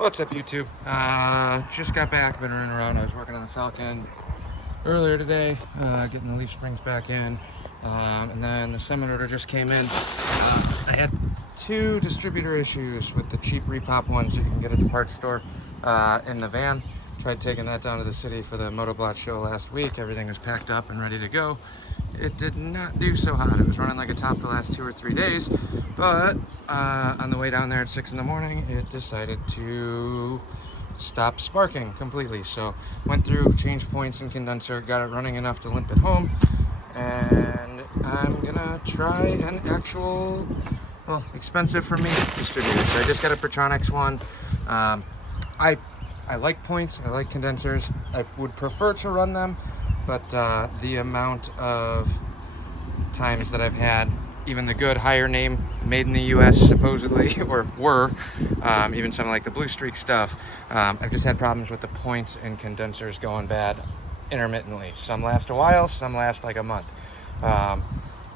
What's up, YouTube? Just got back, been running around. I was working on the Falcon earlier today, getting the leaf springs back in, and then the semi-rotor just came in. I had two distributor issues with the cheap repop ones that you can get at the parts store in the van. Tried taking that down to the city for the Motoblot show last week. Everything was packed up and ready to go. It did not do so hot. It was running like a top the last 2 or 3 days, but on the way down there at 6 in the morning, it decided to stop sparking completely. So went through, changed points and condenser, got it running enough to limp it home, and I'm gonna try an actual, well, expensive for me distributor. So I just got a Pertronix one. I like points, I like condensers. I would prefer to run them, but the amount of times that I've had even the good higher name made in the US supposedly, or were, even some like the Blue Streak stuff, I've just had problems with the points and condensers going bad intermittently. Some last a while, some last like a month. And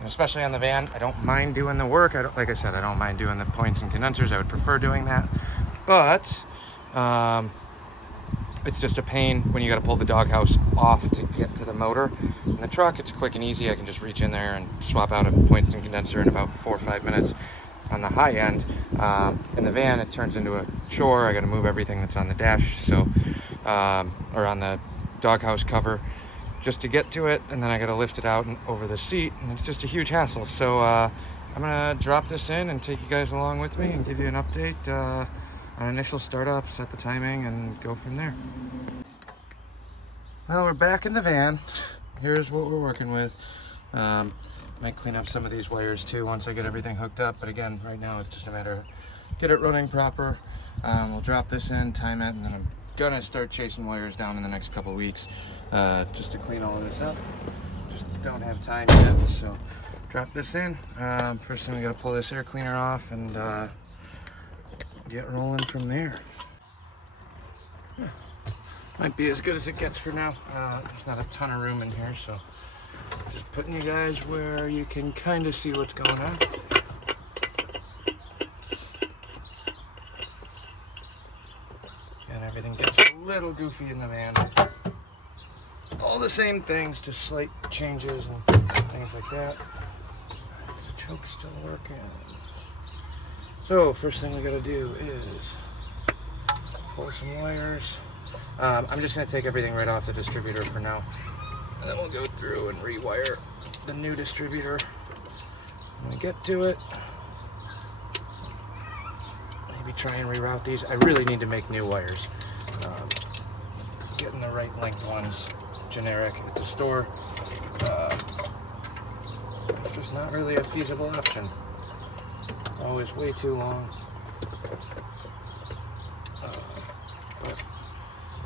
especially on the van, I don't mind doing the work. Like I said, I don't mind doing the points and condensers. I would prefer doing that, but it's just a pain when you got to pull the doghouse off to get to the motor. In the truck, it's quick and easy. I can just reach in there and swap out a points and condenser in about 4 or 5 minutes on the high end. In the van, it turns into a chore. I got to move everything that's on the dash, so or on the doghouse cover, just to get to it, and then I got to lift it out and over the seat, and it's just a huge hassle. So I'm gonna drop this in and take you guys along with me and give you an update on initial startup, set the timing, and go from there. Well, we're back in the van. Here's what we're working with. Might clean up some of these wires too once I get everything hooked up, but again, right now it's just a matter of get it running proper. We'll drop this in, time it, and then I'm gonna start chasing wires down in the next couple weeks just to clean all of this up. Just don't have time yet, so drop this in. First thing, we gotta pull this air cleaner off and get rolling from there. Yeah. Might be as good as it gets for now. There's not a ton of room in here, so just putting you guys where you can kind of see what's going on. And everything gets a little goofy in the van. All the same things, just slight changes and things like that. The choke's still working. So first thing we gotta do is pull some wires. I'm just gonna take everything right off the distributor for now, and then we'll go through and rewire the new distributor when we get to it. Maybe try and reroute these. I really need to make new wires. Getting the right length ones, generic at the store, it's just not really a feasible option. Always way too long, but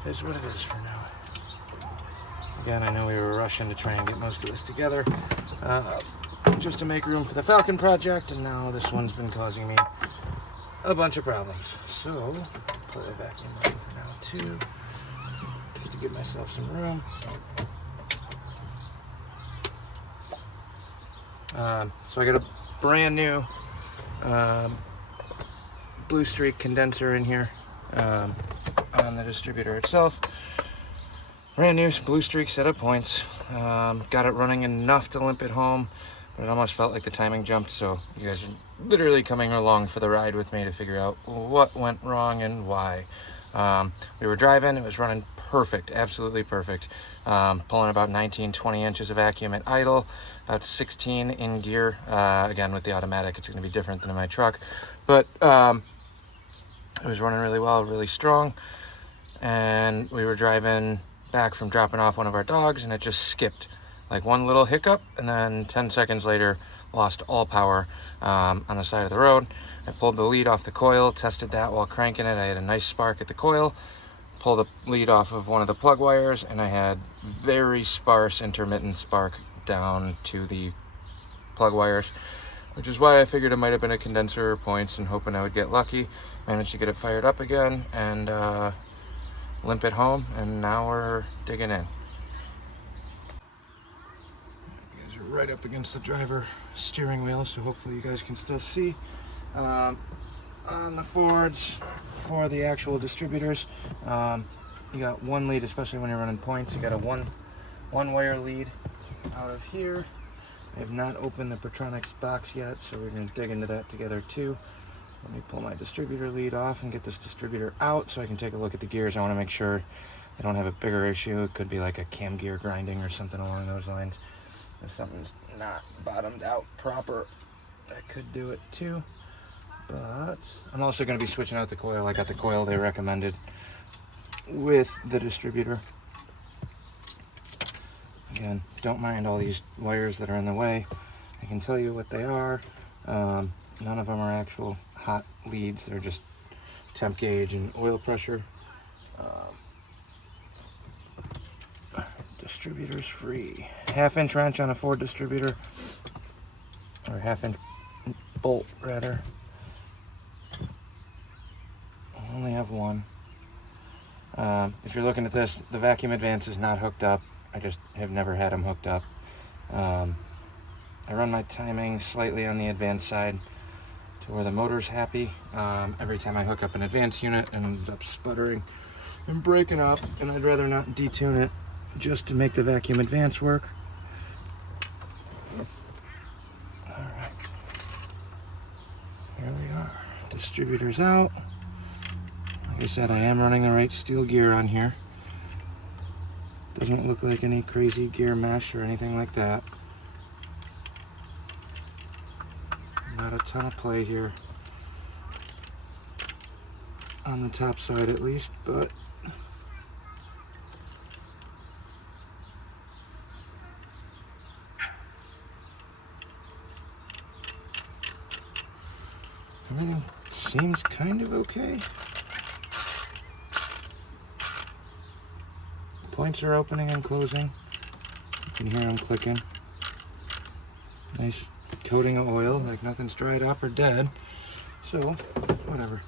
it is what it is for now. Again, I know we were rushing to try and get most of this together just to make room for the Falcon project, and now this one's been causing me a bunch of problems. So put it back in for now too, just to give myself some room. So I got a brand new Blue Streak condenser in here on the distributor itself. Brand new Blue Streak set of points. Got it running enough to limp it home, but it almost felt like the timing jumped, so you guys are literally coming along for the ride with me to figure out what went wrong and why. We were driving, it was running perfect, absolutely perfect. Pulling about 19-20 inches of vacuum at idle, about 16 in gear. Again, with the automatic, it's going to be different than in my truck, but it was running really well, really strong. And we were driving back from dropping off one of our dogs, and it just skipped, like one little hiccup, and then 10 seconds later lost all power on the side of the road. I pulled the lead off the coil, tested that while cranking it. I had a nice spark at the coil, pulled the lead off of one of the plug wires, and I had very sparse intermittent spark down to the plug wires, which is why I figured it might have been a condenser or points, and hoping I would get lucky. Managed to get it fired up again and limp it home, and now we're digging in. You guys are right up against the driver steering wheel, so hopefully you guys can still see. On the Fords, for the actual distributors. You got one lead, especially when you're running points. You got a one wire lead out of here. I have not opened the Pertronix box yet, so we're going to dig into that together too. Let me pull my distributor lead off and get this distributor out so I can take a look at the gears. I want to make sure I don't have a bigger issue. It could be like a cam gear grinding or something along those lines. If something's not bottomed out proper, that could do it too. But I'm also going to be switching out the coil. I got the coil they recommended with the distributor. Again, don't mind all these wires that are in the way. I can tell you what they are. None of them are actual hot leads. They're just temp gauge and oil pressure. Distributor's free. 1/2 inch wrench on a Ford distributor, or 1/2 inch bolt rather. I only have one. If you're looking at this, the vacuum advance is not hooked up. I just have never had them hooked up. I run my timing slightly on the advanced side to where the motor's happy. Every time I hook up an advance unit, it ends up sputtering and breaking up, and I'd rather not detune it just to make the vacuum advance work. All right, here we are. Distributor's out. Like I said, I am running the right steel gear on here. Doesn't look like any crazy gear mesh or anything like that. Not a ton of play here on the top side at least, but everything seems kind of okay. Points are opening and closing. You can hear them clicking. Nice coating of oil, like nothing's dried up or dead. So, whatever.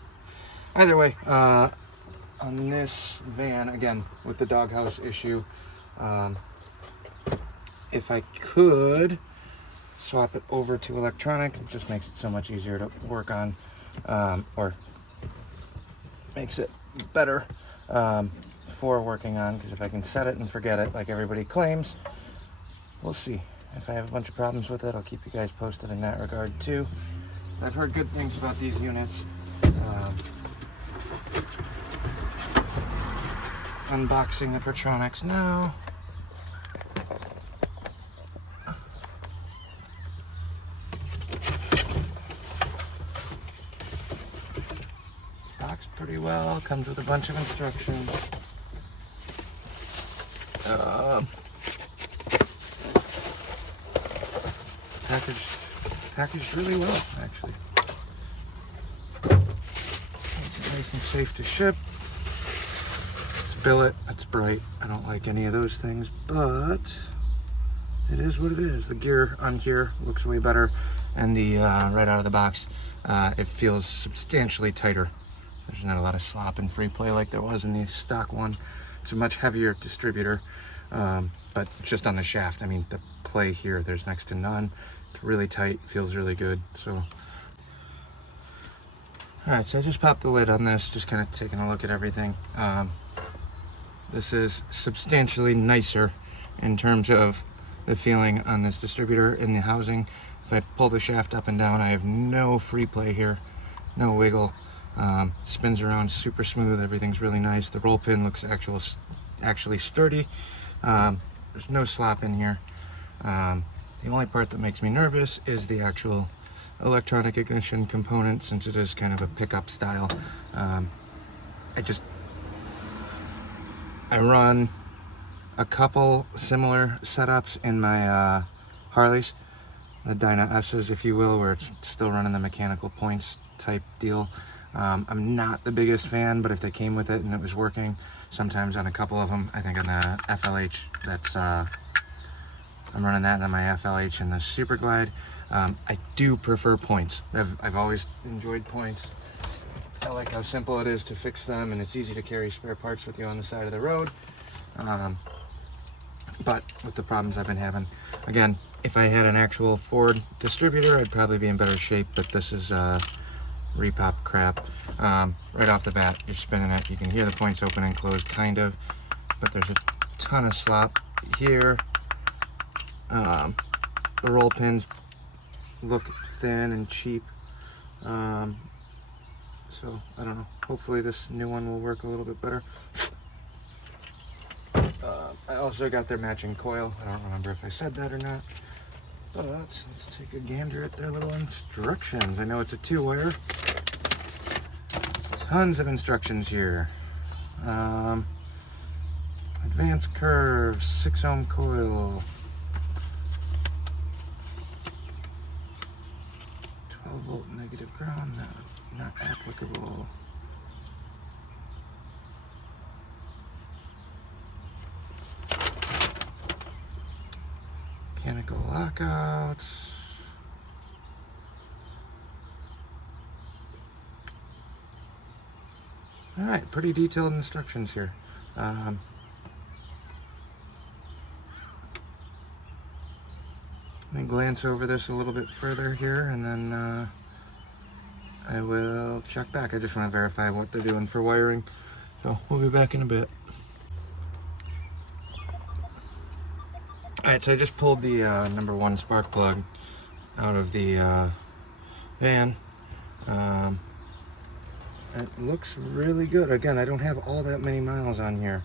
Either way, on this van, again, with the doghouse issue, if I could swap it over to electronic, it just makes it so much easier to work on, or makes it better for working on, because if I can set it and forget it like everybody claims, we'll see. If I have a bunch of problems with it, I'll keep you guys posted in that regard too. I've heard good things about these units. Unboxing the Pertronix now. Boxed pretty well, comes with a bunch of instructions. Packaged really well, actually. It's nice and safe to ship. It's billet, it's bright. I don't like any of those things, but it is what it is. The gear on here looks way better, and the right out of the box, it feels substantially tighter. There's not a lot of slop and free play like there was in the stock one. It's a much heavier distributor, but just on the shaft, I mean, the play here, there's next to none. It's really tight, feels really good. So, all right, so I just popped the lid on this, just kind of taking a look at everything. This is substantially nicer in terms of the feeling on this distributor in the housing. If I pull the shaft up and down, I have no free play here, no wiggle. Spins around super smooth, everything's really nice. The roll pin looks actually sturdy. There's no slop in here. The only part that makes me nervous is the actual electronic ignition component, since it is kind of a pickup style. I run a couple similar setups in my Harleys, the Dyna S's, if you will, where it's still running the mechanical points type deal. I'm not the biggest fan, but if they came with it and it was working, sometimes on a couple of them, I think on the FLH, that's I'm running that on my FLH and the Super Glide. I do prefer points. I've always enjoyed points. I like how simple it is to fix them, and it's easy to carry spare parts with you on the side of the road. But with the problems I've been having, again, if I had an actual Ford distributor, I'd probably be in better shape, but this is repop crap. Right off the bat, you're spinning it. You can hear the points open and close, kind of, but there's a ton of slop here. The roll pins look thin and cheap. So I don't know. Hopefully this new one will work a little bit better. I also got their matching coil. I don't remember if I said that or not. But let's take a gander at their little instructions. I know it's a 2-wire. Tons of instructions here. Advanced curve, 6-ohm coil. 12-volt negative ground, not applicable. Mechanical lockouts. All right, pretty detailed instructions here. Let me glance over this a little bit further here, and then I will check back. I just want to verify what they're doing for wiring, so we'll be back in a bit. Alright, so I just pulled the number 1 spark plug out of the van. It looks really good. Again, I don't have all that many miles on here.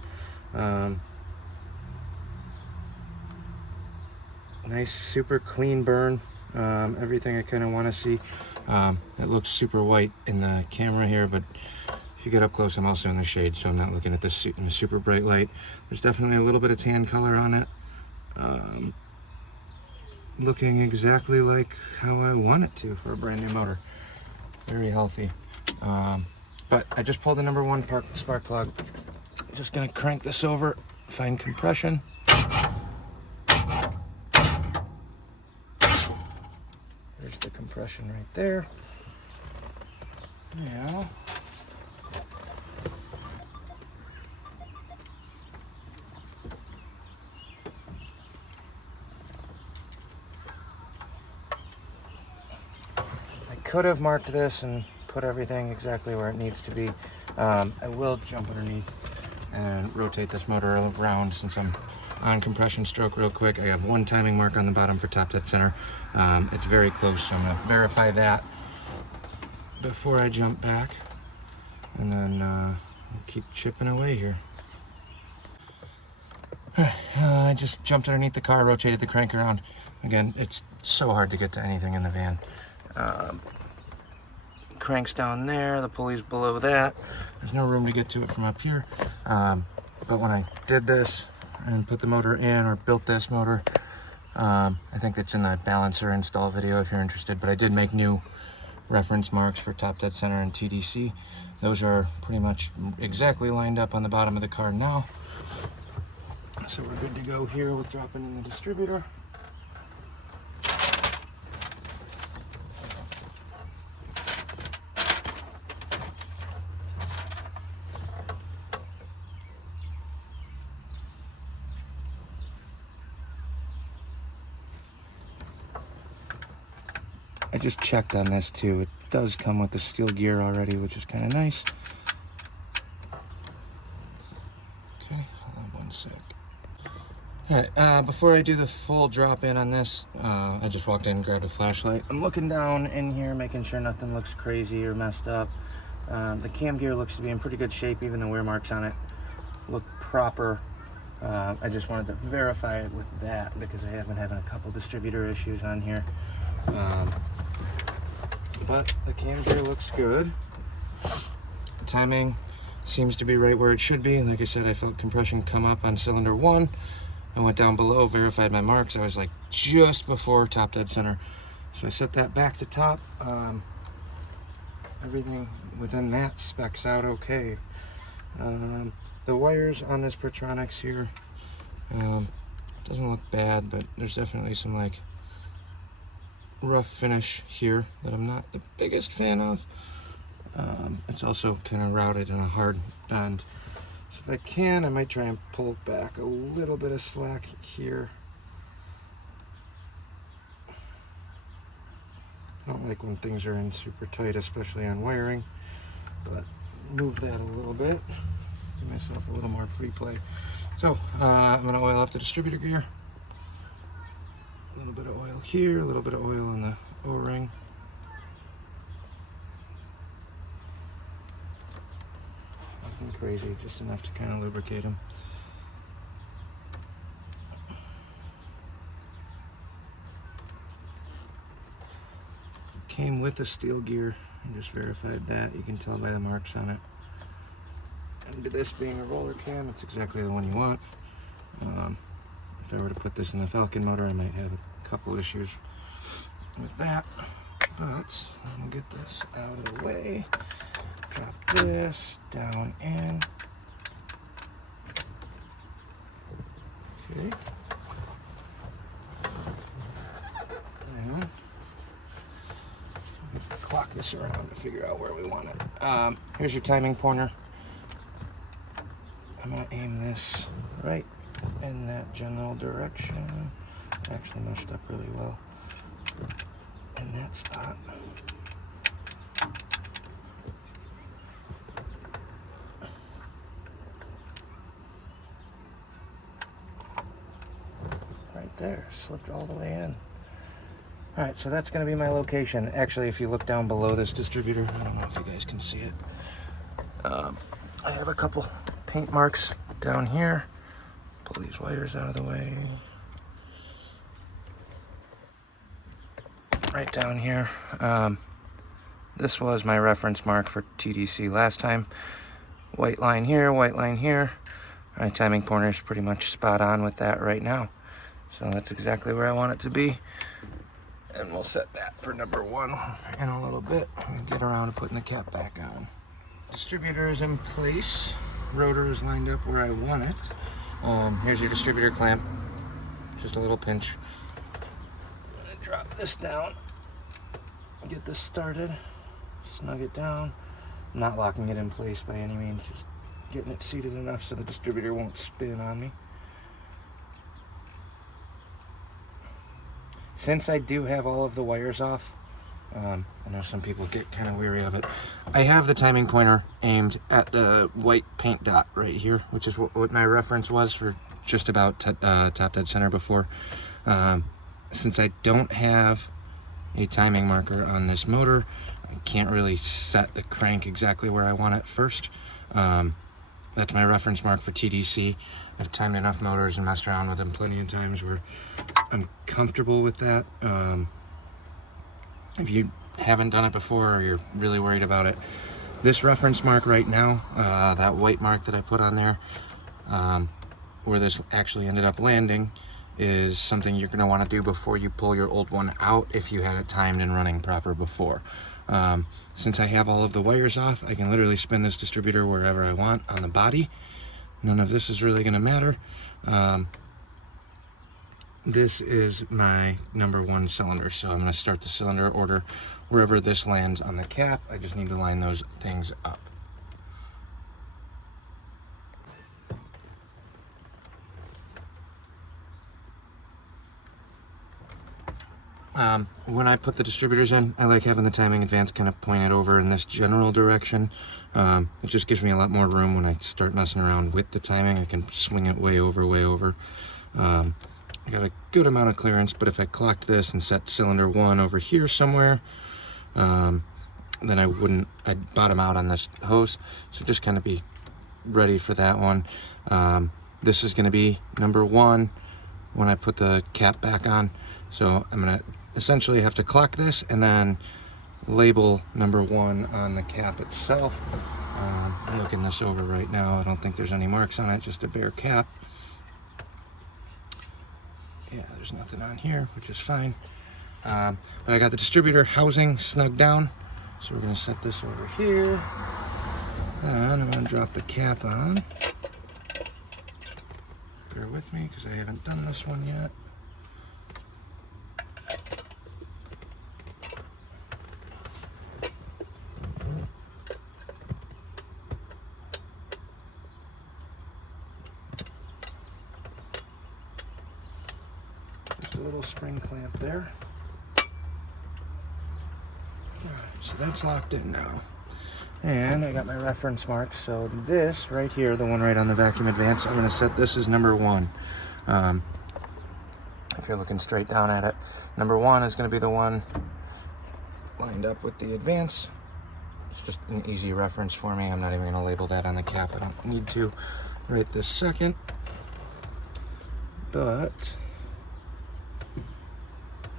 Nice, super clean burn. Everything I kind of want to see. It looks super white in the camera here, but if you get up close, I'm also in the shade, so I'm not looking at this in a super bright light. There's definitely a little bit of tan color on it. Looking exactly like how I want it to for a brand new motor. Very healthy. But I just pulled the number 1 spark plug. I'm just gonna crank this over, find compression. There's the compression right there. Now, I could have marked this and put everything exactly where it needs to be. I will jump underneath and rotate this motor around since I'm on compression stroke real quick. I have 1 timing mark on the bottom for top dead center. It's very close, so I'm going to verify that before I jump back, and then we'll keep chipping away here. I just jumped underneath the car, rotated the crank around. Again, it's so hard to get to anything in the van. Crank's down there, the pulley's below that. There's no room to get to it from up here. But when I did this and put the motor in, or built this motor, I think it's in the balancer install video if you're interested, but I did make new reference marks for top dead center and TDC. Those are pretty much exactly lined up on the bottom of the car now. So we're good to go here with dropping in the distributor. I just checked on this too. It does come with the steel gear already, which is kind of nice. Okay, hold on 1 sec. Alright, before I do the full drop in on this, I just walked in and grabbed a flashlight. I'm looking down in here, making sure nothing looks crazy or messed up. The cam gear looks to be in pretty good shape, even the wear marks on it look proper. I just wanted to verify it with that because I have been having a couple distributor issues on here. But the cam gear looks good. The timing seems to be right where it should be. Like I said, I felt compression come up on cylinder 1. I went down below, verified my marks. I was like just before top dead center. So I set that back to top. Everything within that specs out okay. The wires on this Pertronix here, doesn't look bad, but there's definitely some like rough finish here that I'm not the biggest fan of. It's also kind of routed in a hard bend. So if I can, I might try and pull back a little bit of slack here. I don't like when things are in super tight, especially on wiring, but move that a little bit, give myself a little more free play. So I'm going to oil up the distributor gear. A little bit of oil here, a little bit of oil on the O-ring. Nothing crazy, just enough to kind of lubricate them. Came with the steel gear. I just verified that. You can tell by the marks on it. And this being a roller cam, it's exactly the one you want. If I were to put this in the Falcon motor, I might have a couple issues with that. But I'll get this out of the way. Drop this down in. Okay. And clock this around to figure out where we want it. Here's your timing pointer. I'm going to aim this right in that general direction. Actually meshed up really well in that spot. Right there, slipped all the way in. Alright, so that's going to be my location. Actually, if you look down below this distributor, I don't know if you guys can see it. I have a couple paint marks down here. Pull these wires out of the way. Right down here. This was my reference mark for TDC last time. White line here, white line here. My timing pointer is pretty much spot on with that right now. So that's exactly where I want it to be. And we'll set that for number 1 in a little bit and get around to putting the cap back on. Distributor is in place. Rotor is lined up where I want it. Here's your distributor clamp. Just a little pinch. I'm gonna drop this down. Get this started. Snug it down. I'm not locking it in place by any means. Just getting it seated enough so the distributor won't spin on me. Since I do have all of the wires off, I know some people get kind of weary of it. I have the timing pointer aimed at the white paint dot right here, which is what my reference was for just about top dead center before. Since I don't have a timing marker on this motor, I can't really set the crank exactly where I want it first. That's my reference mark for TDC. I've timed enough motors and messed around with them plenty of times where I'm comfortable with that. If you haven't done it before or you're really worried about it, this reference mark right now, that white mark that I put on there, where this actually ended up landing, is something you're going to want to do before you pull your old one out if you had it timed and running proper before. Since I have all of the wires off, I can literally spin this distributor wherever I want on the body. None of this is really going to matter. This is my number 1 cylinder, so I'm going to start the cylinder order wherever this lands on the cap. I just need to line those things up. When I put the distributors in, I like having the timing advance kind of pointed over in this general direction. It just gives me a lot more room when I start messing around with the timing. I can swing it way over, way over. I got a good amount of clearance, but if I clocked this and set cylinder 1 over here somewhere, then I'd bottom out on this hose. So just kind of be ready for that one. This is going to be number 1 when I put the cap back on. So I'm going to essentially have to clock this and then label number 1 on the cap itself. I'm looking this over right now. I don't think there's any marks on it, just a bare cap. Yeah, there's nothing on here, which is fine. But I got the distributor housing snugged down. So we're going to set this over here. And I'm going to drop the cap on. Bear with me because I haven't done this one yet. There's a little spring clamp there. so that's locked in now. And I got my reference marks. So this right here, the one right on the vacuum advance, I'm going to set this as number 1. If you're looking straight down at it, number 1 is going to be the one lined up with the advance. It's just an easy reference for me. I'm not even going to label that on the cap. I don't need to right this second. But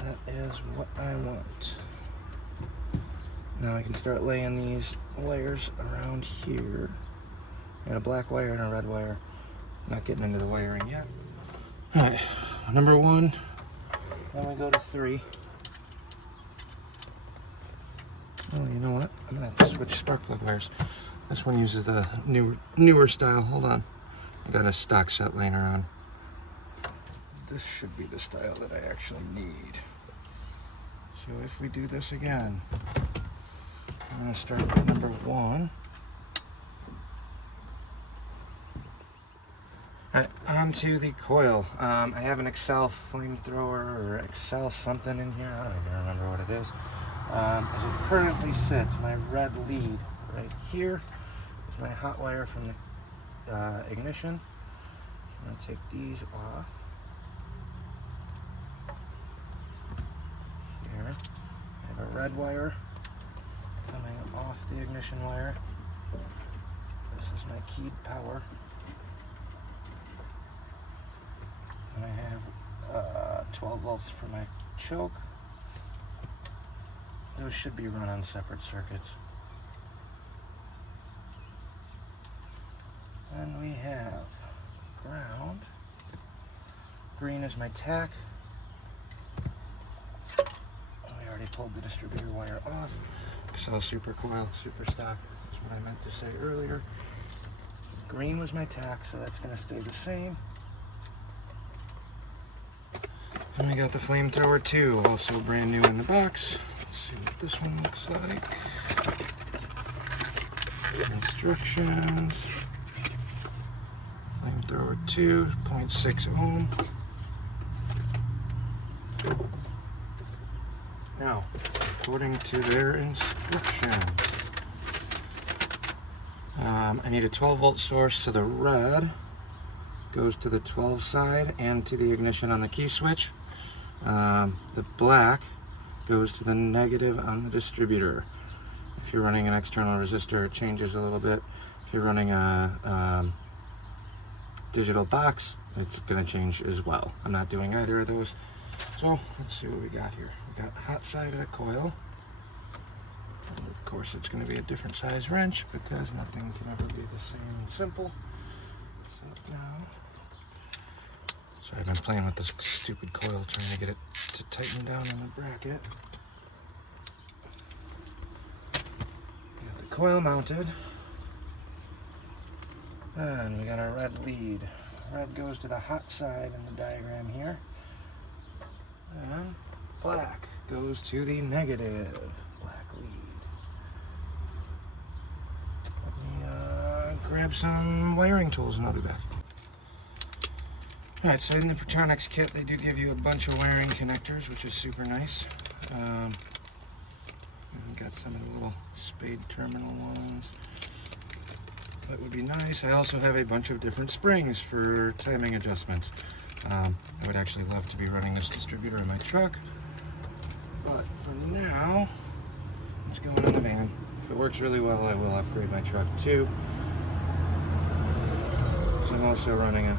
that is what I want. Now I can start laying these wires around here. I got a black wire and a red wire. Not getting into the wiring yet. Alright, number 1. Then we go to 3. Oh, you know what? I'm gonna have to switch spark plug wires. This one uses the newer style. Hold on. I got a stock set laying around. This should be the style that I actually need. So if we do this again, I'm going to start with number 1. Alright, onto the coil. I have an Excel flamethrower or Excel something in here. I don't even remember what it is. As it currently sits, my red lead right here is my hot wire from the ignition. I'm going to take these off. Here, I have a red wire coming off the ignition wire. This is my keyed power. And I have 12 volts for my choke. Those should be run on separate circuits. And we have ground. Green is my tack. We already pulled the distributor wire off. Excel super coil, super stock. That's what I meant to say earlier. Green was my tack, so that's going to stay the same. And we got the flamethrower 2, also brand new in the box. Let's see what this one looks like. Instructions. Flamethrower 2, 0.6 ohm. Now, according to their instructions, I need a 12 volt source, so the red goes to the 12 side and to the ignition on the key switch. The black goes to the negative on the distributor. If you're running an external resistor, it changes a little bit. If you're running a digital box, it's going to change as well. I'm not doing either of those. So let's see what we got here. We got hot side of the coil. And of course, it's going to be a different size wrench because nothing can ever be the same and simple. So now, so I've been playing with this stupid coil, trying to get it to tighten down on the bracket. Got the coil mounted. And we got our red lead. Red goes to the hot side in the diagram here. And black goes to the negative. Black lead. Let me grab some wiring tools and I'll be back. Alright, so in the Pertronix kit they do give you a bunch of wiring connectors, which is super nice. Got some of the little spade terminal ones. That would be nice. I also have a bunch of different springs for timing adjustments. I would actually love to be running this distributor in my truck, but for now, it's going in the van. If it works really well, I will upgrade my truck too. So I'm also running a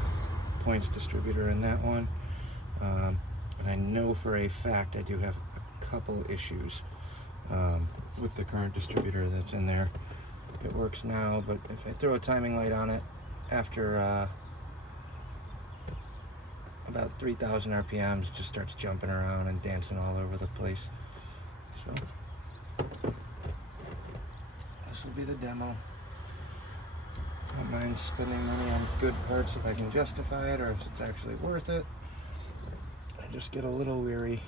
points distributor in that one. And I know for a fact I do have a couple issues with the current distributor that's in there. It works now, but if I throw a timing light on it after about 3,000 RPMs, it just starts jumping around and dancing all over the place. So this will be the demo. Don't mind spending money on good parts if I can justify it or if it's actually worth it. I just get a little weary.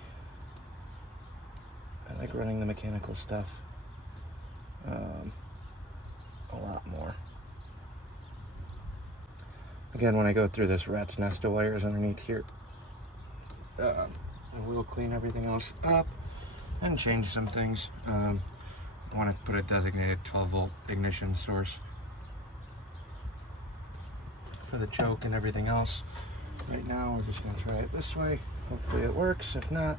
I like running the mechanical stuff a lot more. Again, when I go through this rat's nest of wires underneath here, I will clean everything else up and change some things. I want to put a designated 12-volt ignition source for the choke and everything else. Right now, we're just going to try it this way. Hopefully it works. If not,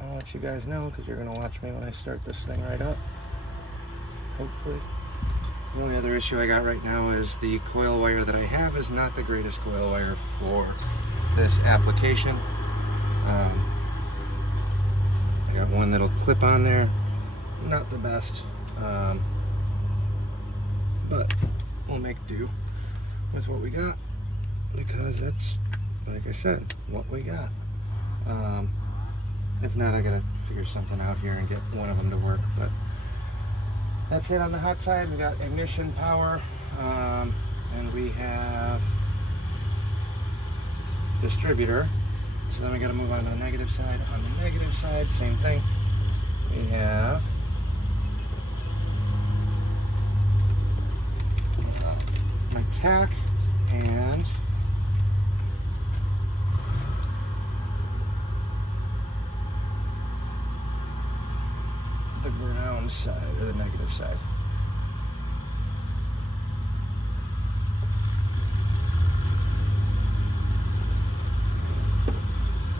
I'll let you guys know, because you're going to watch me when I start this thing right up. Hopefully. The only other issue I got right now is the coil wire that I have is not the greatest coil wire for this application. I got one that'll clip on there. Not the best. But we'll make do with what we got, because that's, like I said, what we got. If not, I gotta figure something out here and get one of them to work. But that's it on the hot side. We got ignition power, and we have distributor. So then we gotta move on to the negative side. On the negative side, same thing. We have my tack and the ground side, or the negative side.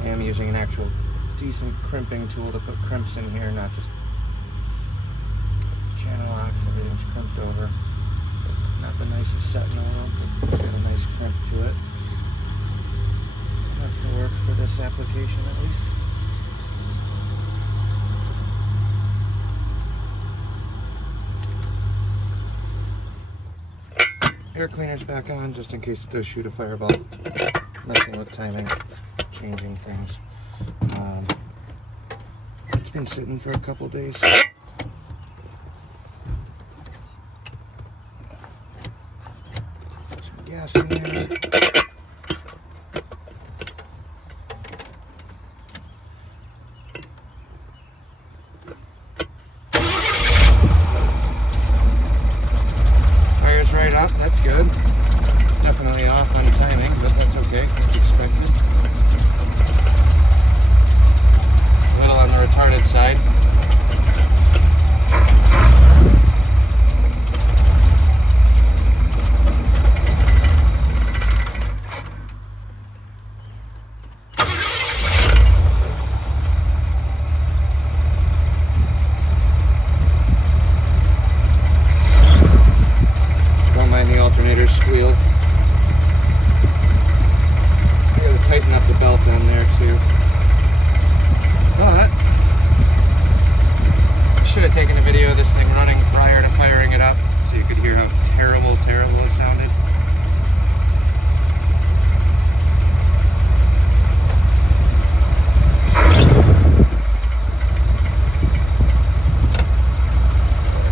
I am using an actual decent crimping tool to put crimps in here, not just channel locks. Everything's crimped over. Not the nicest set in the world, but it's got a nice crimp to it. Enough to work for this application at least. Air cleaner's back on just in case it does shoot a fireball. Messing with timing, changing things. It's been sitting for a couple days. Gas in there. Fire's right up, that's good. Definitely off on timing, but that's okay, that's expected. A little on the retarded side. Alternator squeal. I gotta tighten up the belt on there too. But I should have taken a video of this thing running prior to firing it up so you could hear how terrible it sounded.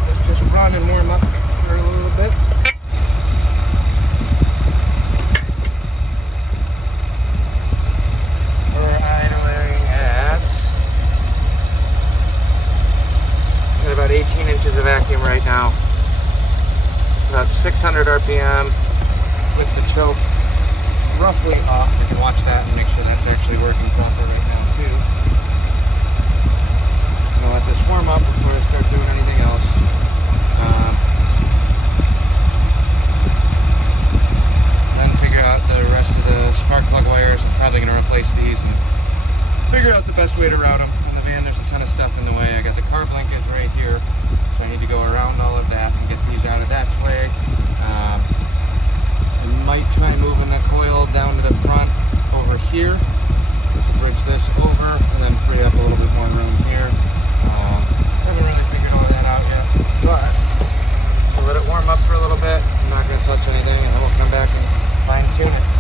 Let's just run and warm up for a little bit. About 18 inches of vacuum right now. About 600 RPM with the choke roughly off. You can watch that and make sure that's actually working proper right now too. I'm gonna let this warm up before I start doing anything else. Then figure out the rest of the spark plug wires. I'm probably gonna replace these and figure out the best way to route them. In the van, there's a ton of stuff in the way. I got the carb linkage right here, so I need to go around all of that and get these out of that way. I might try moving the coil down to the front over here to bridge this over, and then free up a little bit more room here. Haven't really figured all that out yet, but we'll let it warm up for a little bit. I'm not going to touch anything, and then we'll come back and fine tune it.